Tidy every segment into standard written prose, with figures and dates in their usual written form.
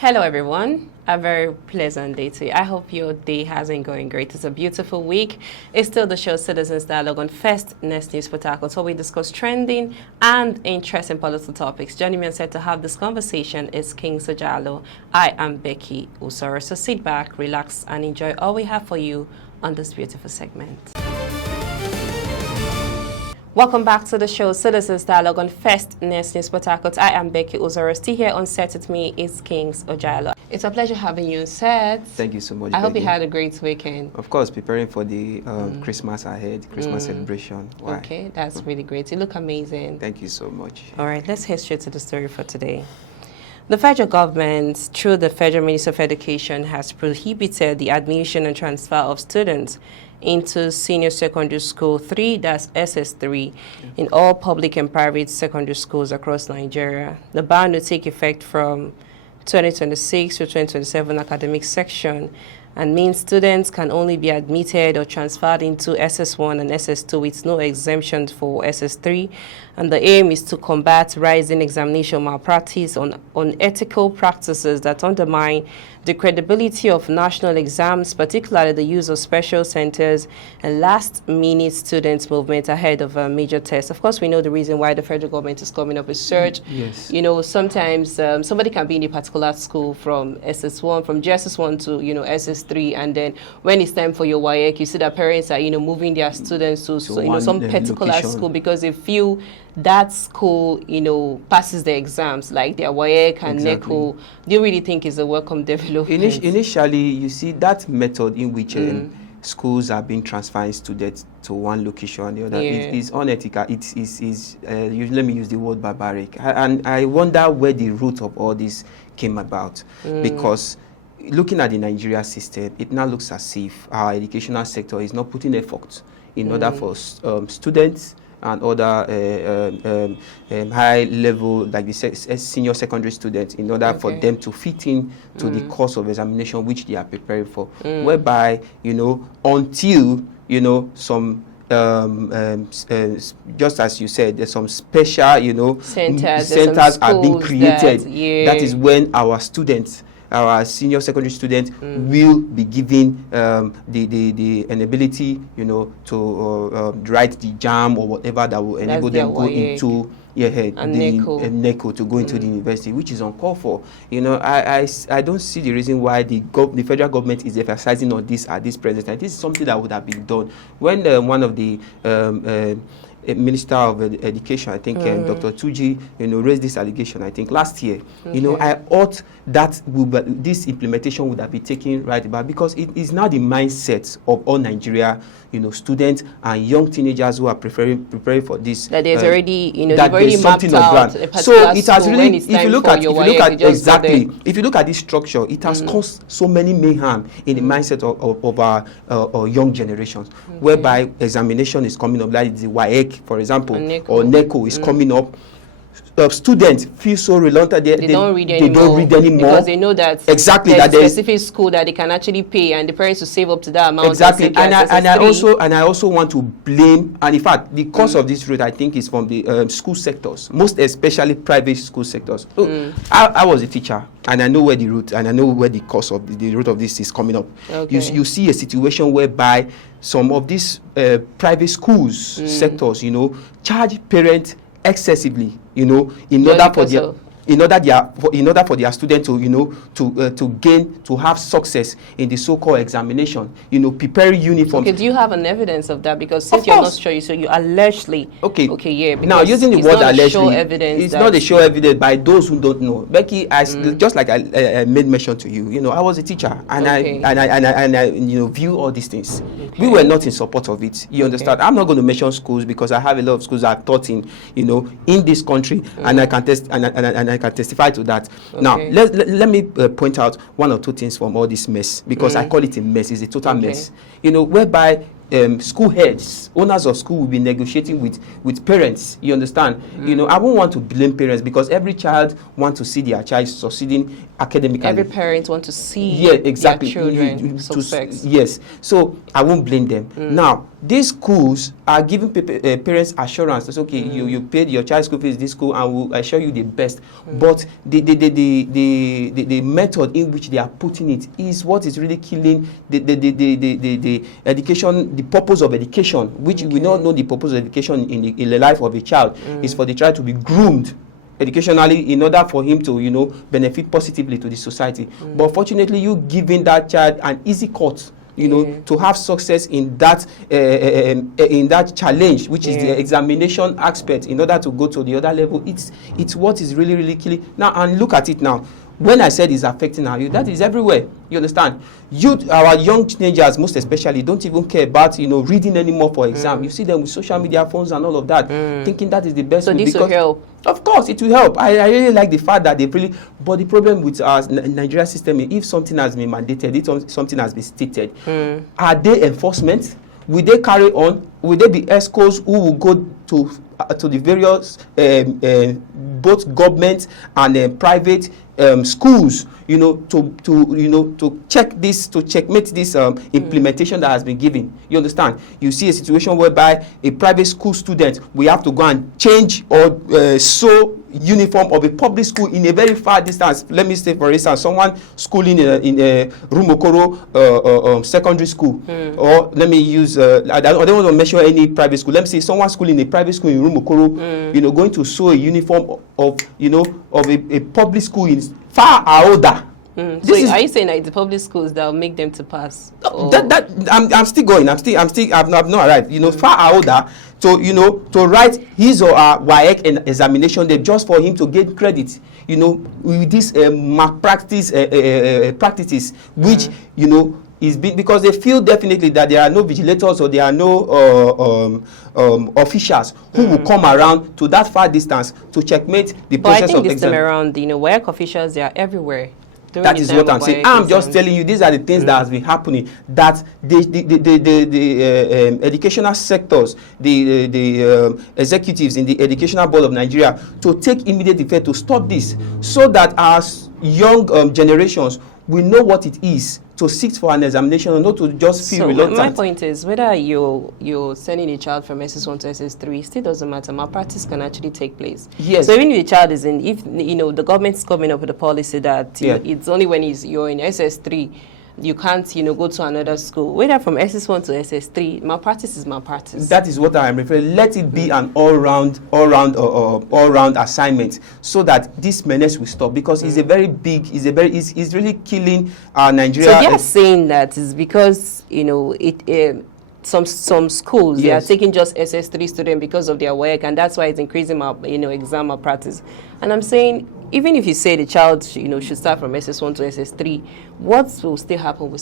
Hello everyone, a very pleasant day to you. I hope your day has been going great. It's a beautiful week. It's still the show Citizens Dialogue on First Next News Protocol, so we discuss trending and interesting political topics. Joining me on set to have this conversation is King Sojalo. I am Becky Usoro. So sit back, relax, and enjoy all we have for you on this beautiful segment. Welcome back to the show, Citizens Dialogue on First Next News Protocol. I am Becky Uzoro. Still here on set with me is Kings Ojalo. It's a pleasure having you on set. Thank you so much, I hope Becky. you had a great weekend. Of course, preparing for the Christmas ahead, Christmas celebration. Why? Okay, that's really great. You look amazing. Thank you so much. All right, let's head straight to the story for today. The federal government, through the Federal Ministry of Education, has prohibited the admission and transfer of students into senior secondary school 3, that's SS3, in all public and private secondary schools across Nigeria. The ban will take effect from 2026 to 2027 academic section and means students can only be admitted or transferred into SS1 and SS2 with no exemptions for SS3. And the aim is to combat rising examination malpractice on unethical practices that undermine the credibility of national exams, particularly the use of special centers and last-minute students' movement ahead of a major test. Of course, we know the reason why the federal government is coming up with surge. Yes. You know, sometimes somebody can be in a particular school from SS1, from JSS1 to, SS3, and then when it's time for your WAEC, you see that parents are, moving their students to some particular location. school because they feel that school, passes the exams, like their WAEC and NECO. Do you really think is a welcome development? Initially, you see that method in which schools are being transferring students to one location or the other. It is unethical. It is let me use the word barbaric. And I wonder where the root of all this came about. Because looking at the Nigeria system, it now looks as if our educational sector is not putting effort in order for students and other high level, like the senior secondary students, in order for them to fit in to the course of examination which they are preparing for. Whereby, until, some just as you said, there's some special, centers are being created. That is when our students, our senior secondary students will be given the inability, to write the JAM or whatever that will enable them go into NECO to go into the university, which is uncalled for. I don't see the reason why the federal government is emphasizing on this at this present time. This is something that would have been done when one of the Minister of Education, I think Dr. Tuji, raised this allegation, I think last year. I ought that this implementation would have been taken right about, because it is now the mindset of all Nigeria, students and young teenagers who are preparing for this. That there's already, they've already mapped out a particular so it has really, if you look at this structure, it has caused so many mayhem in the mindset of our young generations, whereby examination is coming up, like the WAEC, for example, or NECO is coming up. Students feel so reluctant. They don't read anymore because they know that there's a specific school that they can actually pay, and the parents will save up to that amount. Exactly, and I also want to blame, and in fact, the cause of this route, I think, is from the school sectors, most especially private school sectors. So I was a teacher, and I know where the root, and I know where the cause of the root of this is coming up. You see a situation whereby some of these private schools sectors, charge parents excessively, in order for their students to have success in the so-called examination, preparing uniforms. Okay, do you have an evidence of that? Because since you're not sure, so you allegedly. Now, using the word allegedly, it's not a sure evidence by those who don't know. Becky, just like I made mention to you, I was a teacher, and I view all these things. We were not in support of it. You understand? I'm not going to mention schools because I have a lot of schools I've taught in this country, and I can I can testify to that. Now, let me point out one or two things from all this mess, because I call it a mess. It's a total mess. Whereby school heads, owners of school will be negotiating with parents. You understand? You know, I won't want to blame parents because every child wants to see their child succeeding academically. Every parent wants to see exactly. their children success. Yes. So I won't blame them. Now, these schools are giving parents assurance that, okay, you paid your child's school fees this school and we'll assure you the best. But the method in which they are putting it is what is really killing the education, the purpose of education, which we don't know the purpose of education in the life of a child is for the child to be groomed educationally in order for him to, you know, benefit positively to the society. But fortunately, you giving that child an easy cut, you know, to have success in that challenge, which is the examination aspect, in order to go to the other level. It's what is really, really killing. Now, and look at it now. When I said it's affecting our youth, that is everywhere. You understand? Youth, our young teenagers, most especially, don't even care about, you know, reading anymore for exam. You see them with social media phones and all of that, thinking that is the best. So this will help. Of course, it will help. I really like the fact that they really. But the problem with our Nigerian system is, if something has been mandated, if something has been stated, are they enforcement? Will they carry on? Will there be ESCOs who will go to the various both government and private schools, you know, to check this, to checkmate this implementation that has been given? You understand? You see a situation whereby a private school student, we have to go and change or sew uniform of a public school in a very far distance. Let me say, for instance, someone schooling in a Rumokoro secondary school, or let me use, I don't want to mention any private school. Let me say someone schooling in a private school in Rumokoro, you know, going to sew a uniform of, you know, of a public school in far older. So are you saying that it's the public schools that will make them to pass? I'm still going. I've not arrived. You know, far older to, you know, to write his or her WAEC examination there just for him to get credit. You know, with this malpractice practices, which you know is big, because they feel definitely that there are no vigilators or there are no officials who will come around to that far distance to checkmate the process of exam. But I think this time around, you know, WAEC officials, they are everywhere. That is what I'm saying. I'm just telling you, these are the things that has been happening. That the educational sectors, the executives in the Educational Board of Nigeria, to take immediate effect to stop this, so that our young generations will know what it is to seek for an examination and not to just feel reluctant. My point is, whether you're sending a child from SS1 to SS3, it still doesn't matter. Malpractice can actually take place. Yes. So even if the child is in, if you know the government's coming up with a policy that you know, it's only when you're in SS3, you can't, you know, go to another school. Whether from SS1 to SS3, malpractice is malpractice. That is what I am referring. Let it be an all-round assignment, so that this menace will stop, because it's a very big, it's really killing Nigeria. So they are saying that is because, you know, some schools, they are taking just SS3 students because of their work, and that's why it's increasing exam malpractice. And I'm saying, even if you say the child, you know, should start from SS1 to SS3, what will still happen.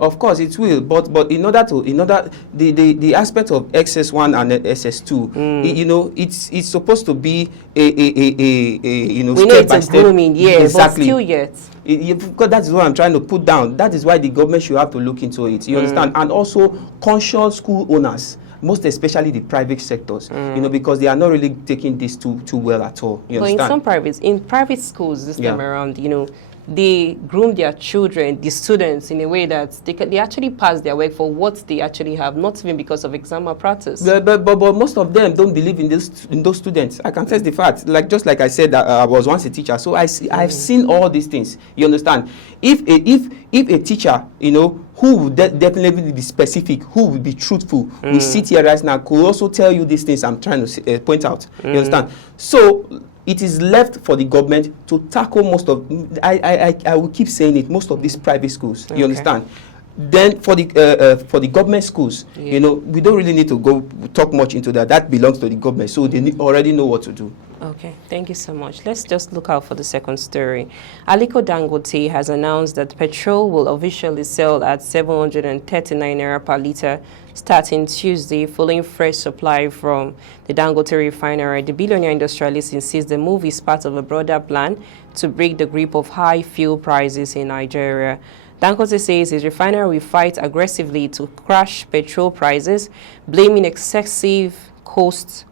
Of course, it will. But the aspect of SS1 and SS2, you know, it's supposed to be you know, we know it's a grooming, exactly. But still yet. Because that is what I'm trying to put down. That is why the government should have to look into it. You understand? And also conscious school owners, most especially the private sectors, you know, because they are not really taking this too well at all. You understand? But in private schools this time around, you know, they groom their children, the students, in a way that they actually pass their work for what they actually have, not even because of exam malpractice. But most of them don't believe in those students. I can test the fact. Just like I said, that I was once a teacher, so I've seen all these things. You understand? If a teacher, you know, who would definitely be specific, who will be truthful, will sit here right now, could also tell you these things I'm trying to point out. You understand? So it is left for the government to tackle most of, I will keep saying it, most of these private schools. You understand? Then for the government schools, you know, we don't really need to go talk much into that. That belongs to the government, so they already know what to do. Okay, thank you so much. Let's just look out for the second story. Aliko Dangote has announced that petrol will officially sell at 739 naira per litre starting Tuesday, following fresh supply from the Dangote refinery. The billionaire industrialist insists the move is part of a broader plan to break the grip of high fuel prices in Nigeria. Dangote says his refinery will fight aggressively to crash petrol prices, blaming excessive costs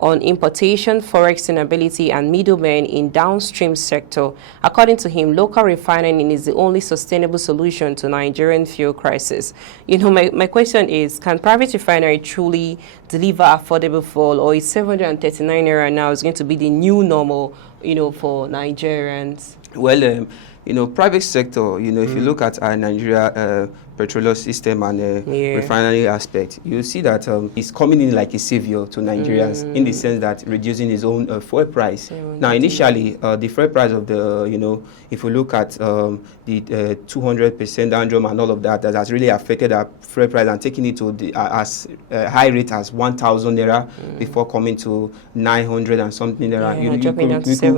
on importation, forex inability, and middlemen in downstream sector. According to him, local refining is the only sustainable solution to Nigerian fuel crisis. You know, my question is, can private refinery truly deliver affordable fuel, or is 739 naira now is going to be the new normal, you know, for Nigerians? Well, you know, private sector, you know, if you look at our Nigeria petroleum system and refinery aspect, you see that he's coming in like a savior to Nigerians in the sense that reducing his own fuel price. Now, initially, the fuel price of the, you know, if we look at the 200% down drum and all of that, that has really affected our fuel price and taking it to the as high rate as 1,000 naira before coming to 900 and something naira.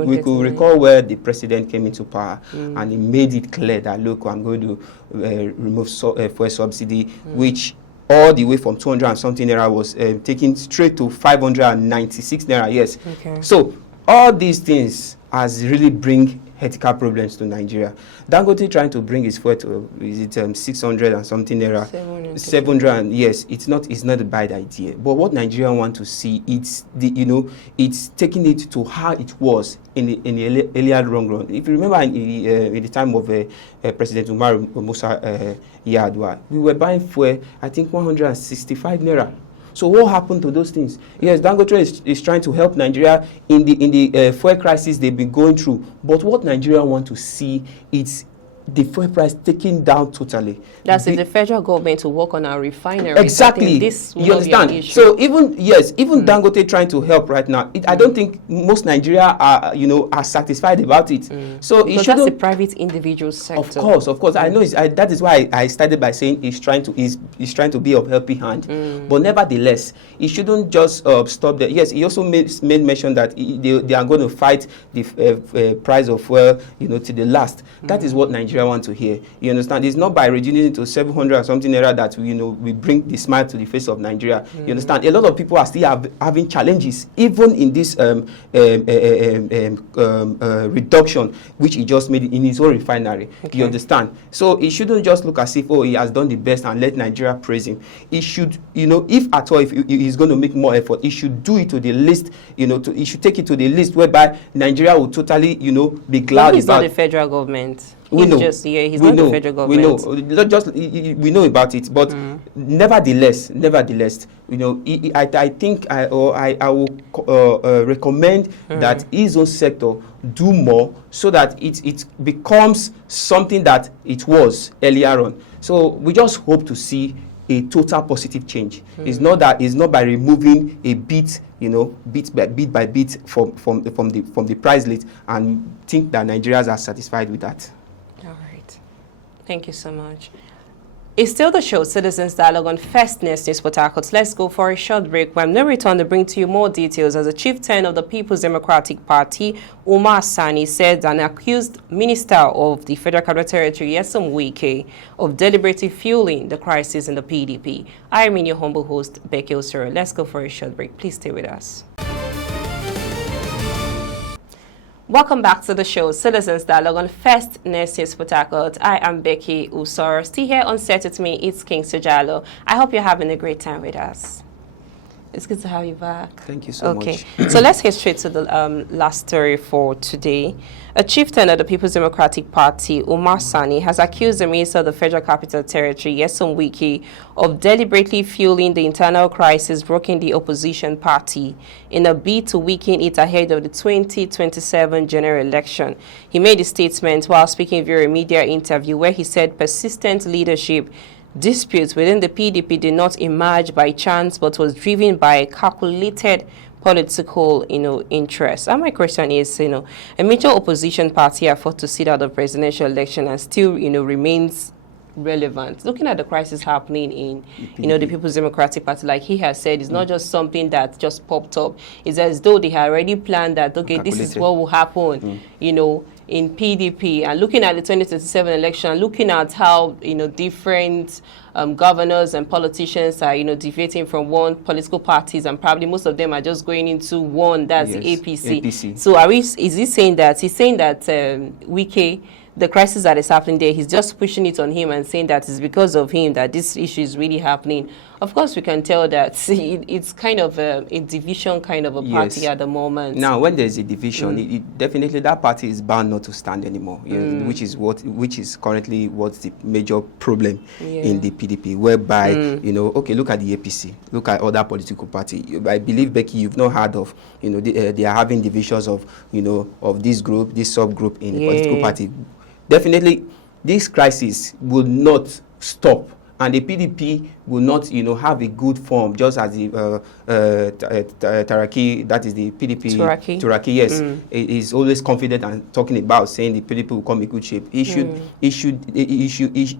We could recall where the president came into power and he made it clear that, look, I'm going to remove fuel subsidy, which all the way from 200 and something naira was taken straight to 596 naira. Yes. Okay. So all these things has really bring ethical problems to Nigeria. Dangote trying to bring his fuel to, is it 600 and something naira? 700. And yes, it's not a bad idea. But what Nigeria want to see, it's the, you know, it's taking it to how it was in the earlier long run. If you remember in the time of President Umar Musa Yar'Adua, we were buying fuel, I think 165 naira. So what happened to those things? Yes, Dangote is trying to help Nigeria in the fuel crisis they've been going through. But what Nigeria want to see is the fuel price taken down totally. That's if the federal government to work on our refinery. Exactly. This you understand? So even Dangote trying to help right now, I don't think most Nigeria are, you know, are satisfied about it. So because that's the private individual sector. Of course. I know that is why I started by saying he's trying to be of helping hand. But nevertheless, he shouldn't just stop there. Yes, he also made mention that they are going to fight the price of fuel, you know, to the last. That is what Nigeria want to hear. You understand? It's not by reducing it to 700 or something era that we bring the smile to the face of Nigeria. You understand? A lot of people are still having challenges, even in this reduction which he just made in his own refinery. Okay. You understand? So he shouldn't just look as if, oh, he has done the best and let Nigeria praise him. He should, you know, if at all, if he's going to make more effort, he should do it to the list. You know, he should take it to the list whereby Nigeria will totally, you know, be glad about. He's not the federal government. We know. He's not the federal government. We know about it, but nevertheless, you know, I think I will recommend that his own sector do more so that it becomes something that it was earlier on. So we just hope to see a total positive change. It's not by removing a bit, you know, bit by bit from the price list and think that Nigerians are satisfied with that. All right. Thank you so much. It's still the show, Citizens Dialogue on First News Port Harcourt. Let's go for a short break. When we return to bring to you more details, as the chieftain of the People's Democratic Party, Umar Sani, said an accused minister of the Federal Capital Territory, Nyesom Wike, of deliberately fueling the crisis in the PDP. I am your humble host, Becky Osoro. Let's go for a short break. Please stay with us. Welcome back to the show, Citizens Dialogue on First News Port Harcourt. I am Becky Usoro. Still here on set with me, it's King Sejalo. I hope you're having a great time with us. It's good to have you back. Thank you so much. Okay, so let's get straight to the last story for today. A chieftain of the People's Democratic Party, Umar Sani, has accused the Minister of the Federal Capital Territory, Nyesom Wike, of deliberately fueling the internal crisis rocking the opposition party in a bid to weaken it ahead of the 2027 general election. He made the statement while speaking via a media interview where he said persistent leadership disputes within the PDP did not emerge by chance but was driven by calculated political, interest. And my question is, a major opposition party afford to sit out the presidential election and still, remains relevant. Looking at the crisis happening in, the People's Democratic Party, like he has said, it's not just something that just popped up. It's as though they had already planned that, okay, this is what will happen, in PDP, and looking at the 2027 election, looking at how, different governors and politicians are, deviating from one political parties, and probably most of them are just going into one, that's the APC. So is he saying that, he's saying that Wike the crisis that is happening there, he's just pushing it on him and saying that it's because of him that this issue is really happening. Of course, we can tell that it's kind of a division kind of a party at the moment. Now, when there's a division, definitely that party is bound not to stand anymore, which is currently what's the major problem in the PDP, whereby, okay, look at the APC, look at other political party. I believe, Becky, you've not heard of, they are having divisions of, of this group, this subgroup in the political party. Definitely, this crisis will not stop, and the PDP will not, have a good form, just as the Taraki, that is the PDP. Turaki, yes, is always confident and talking about saying the PDP will come in good shape. He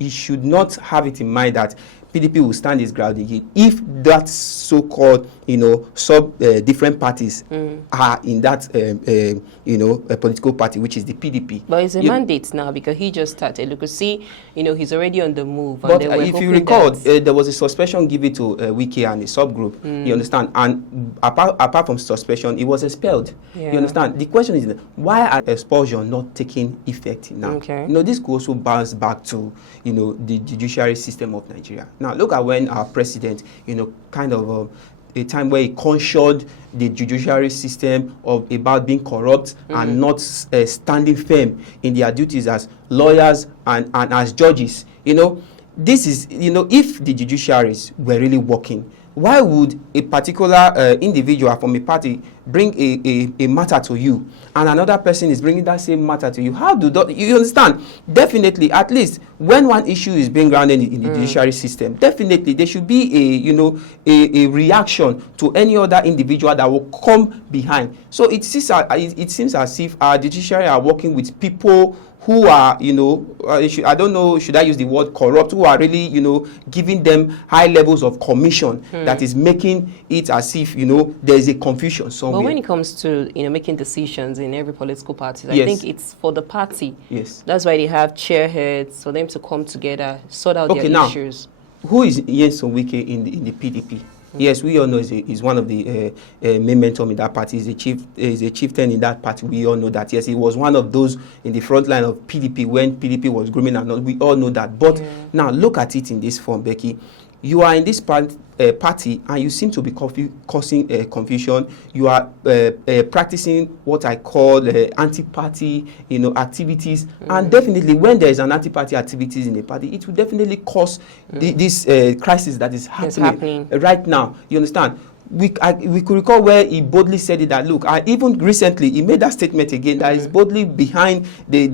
should not have it in mind that PDP will stand his ground again if that so-called, different parties are in that, a political party, which is the PDP. But it's a mandate now because he just started. Look, see, he's already on the move. But if you recall, there was a suspension given to Wiki and a subgroup. You understand? And apart from suspension, it was expelled. You understand? The question is, why are expulsion not taking effect now? Okay. This could also bounce back to, the judiciary system of Nigeria. Now, look at when our president, kind of a time where he cautioned the judiciary system about being corrupt and not standing firm in their duties as lawyers and as judges. This is, if the judiciaries were really working, why would a particular individual from a party bring a matter to you and another person is bringing that same matter to you? How do you understand? Definitely, at least when one issue is being grounded in the judiciary system, definitely there should be a reaction to any other individual that will come behind. So it seems as if our judiciary are working with people who are, I don't know, should I use the word corrupt, who are really, giving them high levels of commission that is making it as if, there is a confusion somewhere. But when it comes to, making decisions in every political party, I think it's for the party. Yes. That's why they have chairheads, for them to come together, sort out their issues. Who is Nyesom Wike in the PDP? Yes, we all know he's one of the main mentors in that party. He's a chieftain in that party. We all know that. Yes, he was one of those in the front line of PDP when PDP was grooming and all. We all know that. But now look at it in this form, Becky. You are in this party and you seem to be causing confusion. You are practicing what I call anti-party, activities. And definitely, when there is an anti-party activities in a party, it will definitely cause this crisis that is happening right now. You understand? We could recall where he boldly said it that, look, even recently he made that statement again that is boldly behind the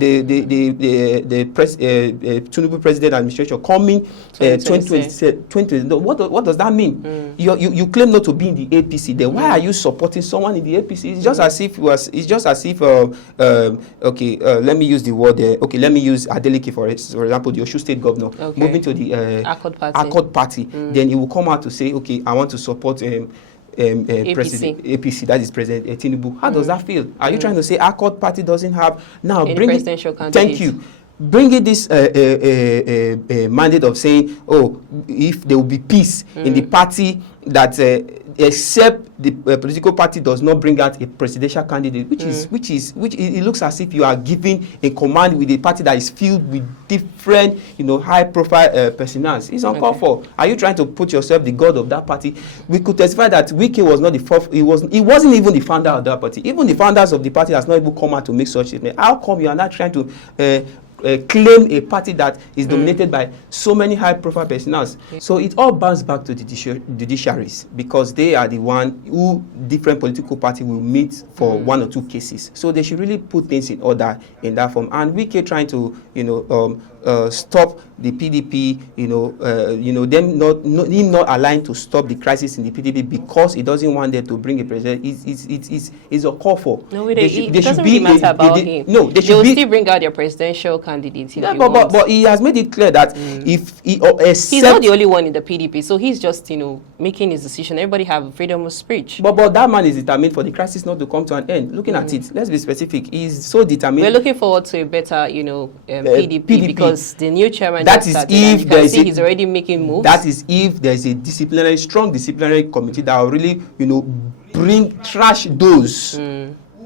Tinubu president administration coming 2020. What does that mean? You claim not to be in the APC. Then why are you supporting someone in the APC? It's just as if let me use the word. Let me use Adeleke for example, the Osun State governor moving to the Accord Party. Then he will come out to say, okay, I want to support President APC, that is President Tinubu. How does that feel? Are you trying to say Accord Party doesn't have now any presidential candidate? Thank you. Bringing this mandate of saying, if there will be peace in the party, that except the political party does not bring out a presidential candidate, which it looks as if you are giving a command with a party that is filled with different, high-profile personas. It's uncalled for. Are you trying to put yourself the god of that party? We could testify that Wike was not the fourth. He wasn't even the founder of that party. Even the founders of the party has not even come out to make such statement. How come you are not trying to claim a party that is dominated by so many high-profile personals? So it all bounces back to the judiciaries, because they are the one who different political party will meet for one or two cases. So they should really put things in order in that form. And we keep trying to, stop the PDP, them not aligned to stop the crisis in the PDP because he doesn't want them to bring a president. It's a call for. No, it doesn't really matter about him. No, they will still bring out their presidential candidates. But he has made it clear that if he he's not the only one in the PDP, so he's just making his decision. Everybody have freedom of speech. But that man is determined for the crisis not to come to an end. Looking at it, let's be specific. He's so determined. We're looking forward to a better, PDP because the new chairman. That is if there is he's already making moves. That is if there is a strong disciplinary committee that will really, trash those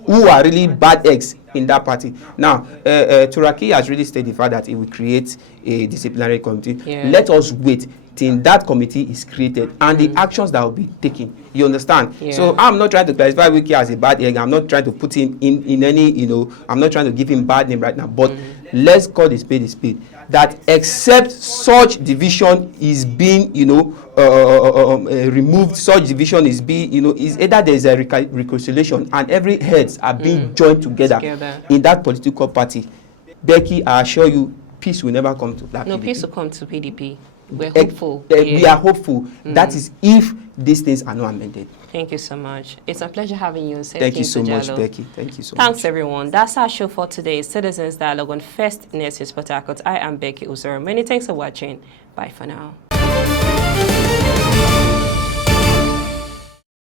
who are really bad eggs in that party. Now, Turaki has really stated the fact that it will create a disciplinary committee. Yeah. Let us wait till that committee is created and the actions that will be taken. You understand? Yeah. So I'm not trying to classify Wiki as a bad egg. I'm not trying to put him in any, you know, I'm not trying to give him bad name right now. But let's call the spade a spade. That except such division is being, you know, removed, such division is being, you know, is either there is a reconciliation and every heads are being joined together in that political party. Becky, I assure you, peace will never come to that. No, PDP. Peace will come to PDP. We're hopeful. We are hopeful. That is if these things are not amended. Thank you so much. It's a pleasure having you. Thank you so much, Becky. Thank you so much. Thanks, everyone. That's our show for today. Citizens Dialogue on First Nurses Port Harcourt. I am Becky Uzoro. Many thanks for watching. Bye for now.